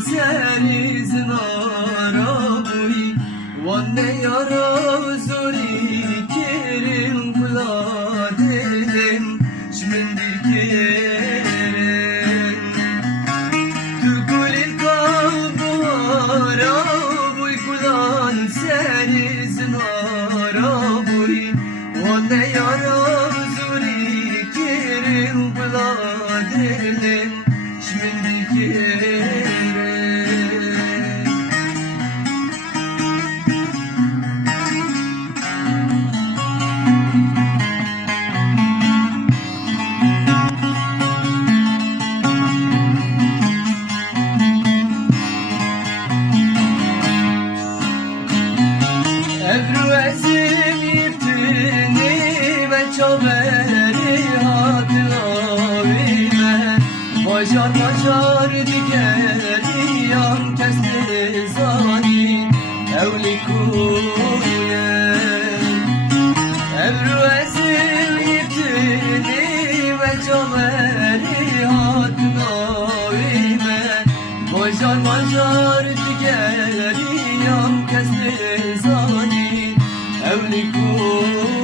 seri zinara buy Vanne yara zori kerim kula dedim Şimindir kerim Tükulil kalbara buy kulan seri zinara buy Vanne yara zori kerim kula dedim Şimindir kerim Evru ezim yiptini ve çaveri hatırlavime Macar macar dikeri yan kesli zani evli kuye Evru ezim yiptini ve çaveri hatırlavime Macar macar dikeri yan kesli zani evli kuye